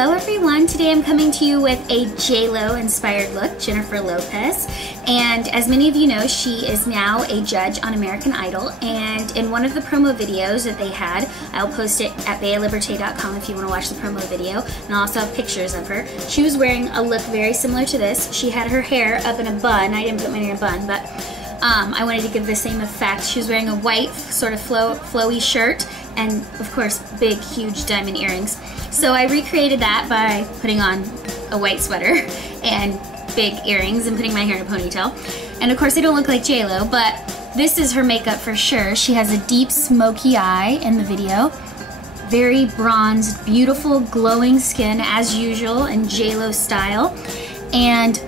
Hello everyone, today I'm coming to you with a J-Lo inspired look, Jennifer Lopez. And as many of you know, she is now a judge on American Idol. And in one of the promo videos that they had, I'll post it at bealiberté.com if you want to watch the promo video. And I'll also have pictures of her. She was wearing a look very similar to this. She had her hair up in a bun. I didn't put mine in a bun, but I wanted to give the same effect. She was wearing a white sort of flowy shirt and of course big huge diamond earrings. So I recreated that by putting on a white sweater and big earrings and putting my hair in a ponytail. And of course I don't look like J-Lo, but this is her makeup for sure. She has a deep smoky eye in the video. Very bronzed, beautiful glowing skin as usual in J-Lo style. And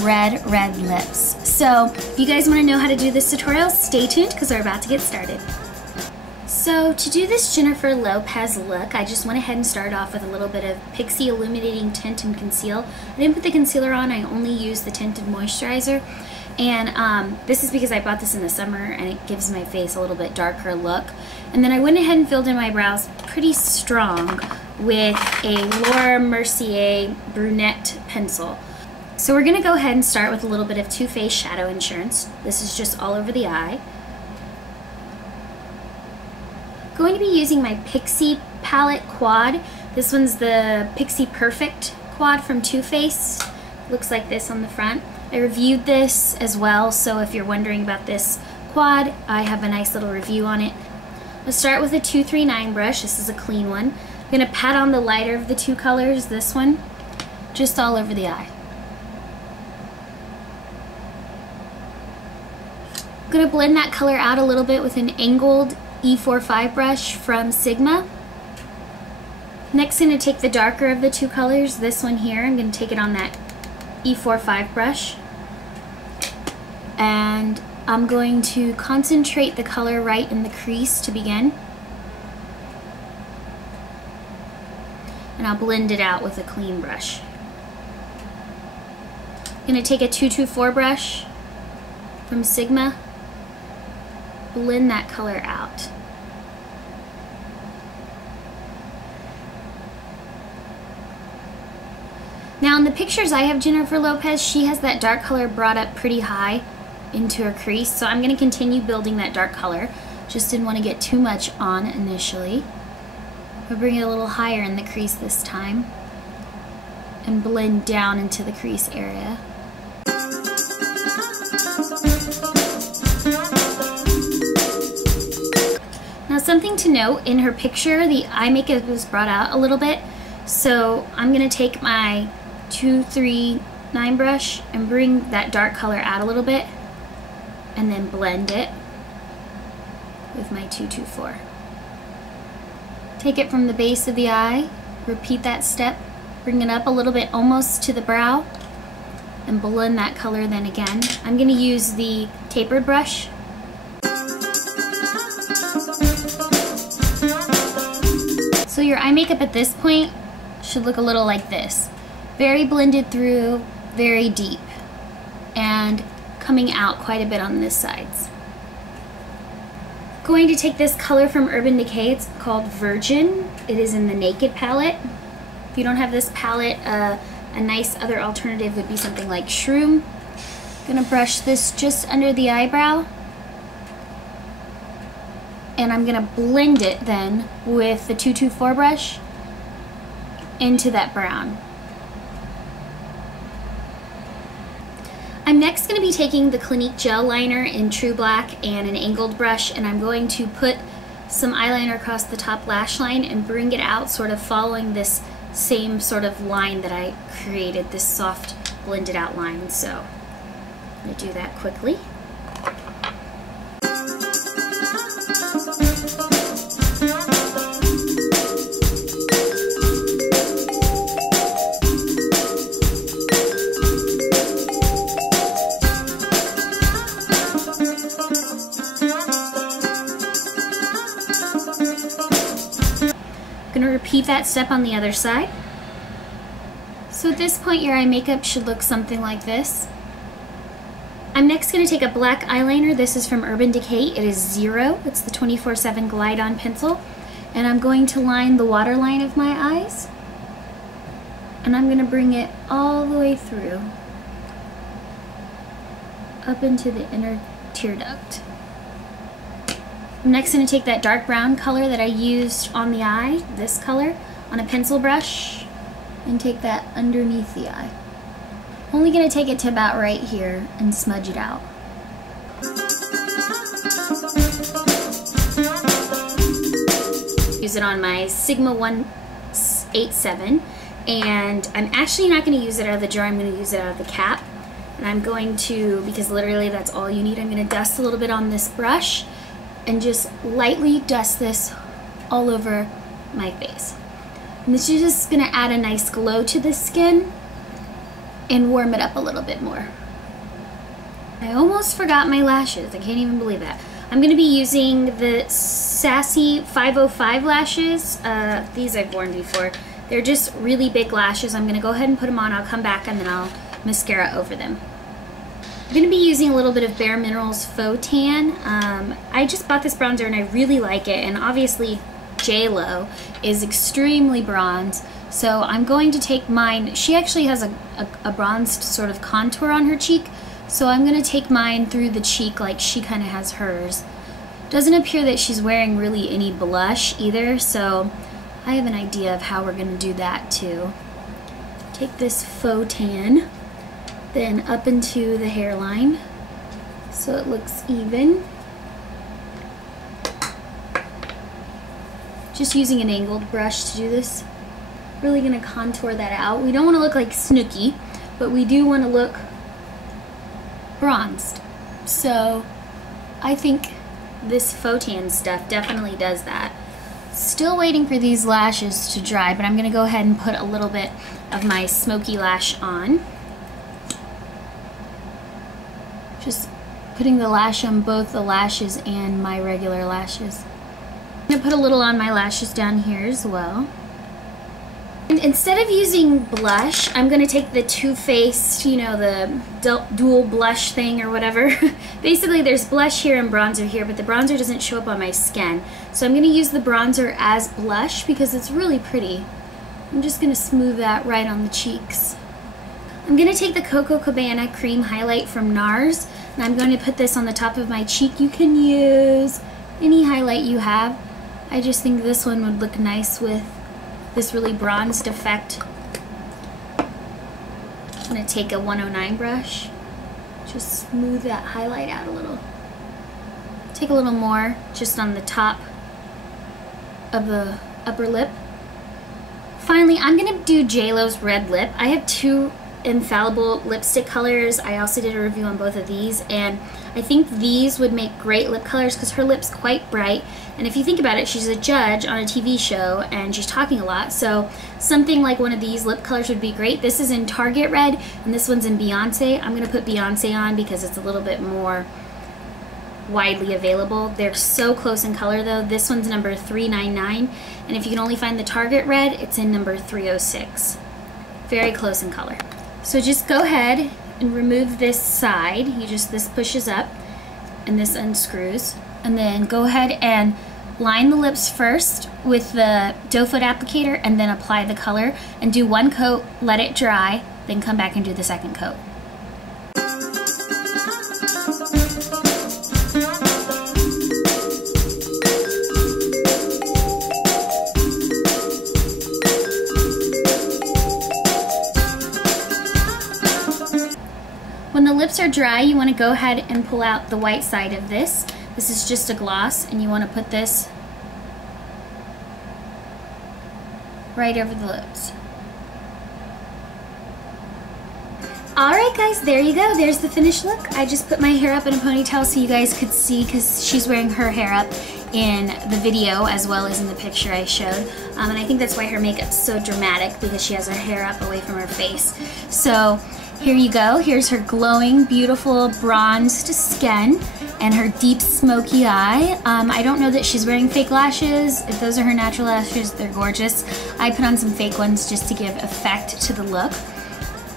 red lips. So if you guys want to know how to do this tutorial, stay tuned because we're about to get started. So to do this Jennifer Lopez look, I just went ahead and started off with a little bit of Pixie Illuminating Tint and Conceal. I didn't put the concealer on, I only used the tinted moisturizer. And this is because I bought this in the summer and it gives my face a little bit darker look. And then I went ahead and filled in my brows pretty strong with a Laura Mercier brunette pencil. So we're gonna go ahead and start with a little bit of Too Faced Shadow Insurance. This is just all over the eye. Going to be using my Pixie palette quad. This one's the Pixie Perfect quad from Too Faced. Looks like this on the front. I reviewed this as well, so if you're wondering about this quad, I have a nice little review on it. Let's start with a 239 brush. This is a clean one. I'm gonna pat on the lighter of the two colors, this one, just all over the eye. I'm gonna blend that color out a little bit with an angled E45 brush from Sigma. Next, I'm going to take the darker of the two colors, this one here. I'm going to take it on that E45 brush. And I'm going to concentrate the color right in the crease to begin. And I'll blend it out with a clean brush. I'm going to take a 224 brush from Sigma. Blend that color out. Now in the pictures I have Jennifer Lopez, she has that dark color brought up pretty high into her crease, so I'm going to continue building that dark color. Just didn't want to get too much on initially. I'll bring it a little higher in the crease this time and blend down into the crease area. Now something to note, in her picture the eye makeup was brought out a little bit, so I'm going to take my 239 brush and bring that dark color out a little bit and then blend it with my 224. Take it from the base of the eye, repeat that step, bring it up a little bit almost to the brow and blend that color then again. I'm going to use the tapered brush. So your eye makeup at this point should look a little like this. Very blended through, very deep, and coming out quite a bit on this sides. Going to take this color from Urban Decay, it's called Virgin. It is in the Naked palette. If you don't have this palette, a nice other alternative would be something like Shroom. I'm gonna brush this just under the eyebrow. And I'm gonna blend it then with the 224 brush into that brown. I'm next gonna be taking the Clinique gel liner in True Black and an angled brush, and I'm going to put some eyeliner across the top lash line and bring it out sort of following this same sort of line that I created, this soft blended out line. So I'm gonna do that quickly. I'm going to repeat that step on the other side. So at this point your eye makeup should look something like this. I'm next going to take a black eyeliner. This is from Urban Decay. It is 0. It's the 24/7 Glide On pencil. And I'm going to line the waterline of my eyes. and I'm gonna bring it all the way through, up into the inner tear duct. I'm next gonna take that dark brown color that I used on the eye, this color, on a pencil brush, and take that underneath the eye. Only gonna take it to about right here and smudge it out. Use it on my Sigma 187, and I'm actually not gonna use it out of the jar, I'm gonna use it out of the cap. And I'm going to, because literally that's all you need, I'm gonna dust a little bit on this brush and just lightly dust this all over my face. And this is just gonna add a nice glow to the skin and warm it up a little bit more. I almost forgot my lashes, I can't even believe that. I'm gonna be using the Sassy 505 lashes. These I've worn before. They're just really big lashes. I'm gonna go ahead and put them on, I'll come back and then I'll mascara over them. I'm going to be using a little bit of Bare Minerals Faux Tan. I just bought this bronzer and I really like it, and obviously J-Lo is extremely bronze, so I'm going to take mine. She actually has a bronzed sort of contour on her cheek, so I'm going to take mine through the cheek like she kind of has hers. Doesn't appear that she's wearing really any blush either, so I have an idea of how we're going to do that too. Take this Faux Tan, then up into the hairline so it looks even. Just using an angled brush to do this. Really gonna contour that out. We don't want to look like Smokey, but we do want to look bronzed. So I think this Faux Tan stuff definitely does that. Still waiting for these lashes to dry, but I'm gonna go ahead and put a little bit of my Smokey lash on. Just putting the lash on both the lashes and my regular lashes. I'm gonna put a little on my lashes down here as well. And instead of using blush, I'm gonna take the Too Faced, you know, the dual blush thing or whatever. Basically there's blush here and bronzer here, but the bronzer doesn't show up on my skin. So I'm gonna use the bronzer as blush because it's really pretty. I'm just gonna smooth that right on the cheeks. I'm going to take the Coco Cabana Cream Highlight from NARS, and I'm going to put this on the top of my cheek. You can use any highlight you have. I just think this one would look nice with this really bronzed effect. I'm going to take a 109 brush, just smooth that highlight out a little. Take a little more just on the top of the upper lip. Finally, I'm going to do J-Lo's Red Lip. I have two infallible lipstick colors. I also did a review on both of these, and I think these would make great lip colors because her lip's quite bright, and if you think about it, she's a judge on a TV show and she's talking a lot, so something like one of these lip colors would be great. This is in Target Red and this one's in Beyonce. I'm gonna put Beyonce on because it's a little bit more widely available. They're so close in color though. This one's number 399, and if you can only find the Target Red, it's in number 306. Very close in color. So just go ahead and remove this side. This pushes up and this unscrews. And then go ahead and line the lips first with the doe foot applicator and then apply the color and do one coat, let it dry, then come back and do the second coat. When the lips are dry, you want to go ahead and pull out the white side of this. This is just a gloss, and you want to put this right over the lips. Alright guys, there you go. There's the finished look. I just put my hair up in a ponytail so you guys could see, because she's wearing her hair up in the video as well as in the picture I showed. And I think that's why her makeup's so dramatic, because she has her hair up away from her face. So here you go. Here's her glowing, beautiful, bronzed skin and her deep smoky eye. I don't know that she's wearing fake lashes. If those are her natural lashes, they're gorgeous. I put on some fake ones just to give effect to the look.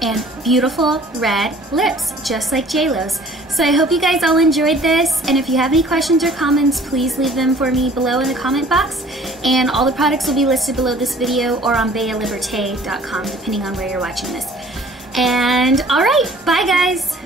and beautiful red lips, just like JLo's. So I hope you guys all enjoyed this, and if you have any questions or comments, please leave them for me below in the comment box, and all the products will be listed below this video or on bealiberte.com, depending on where you're watching this. And all right, bye guys!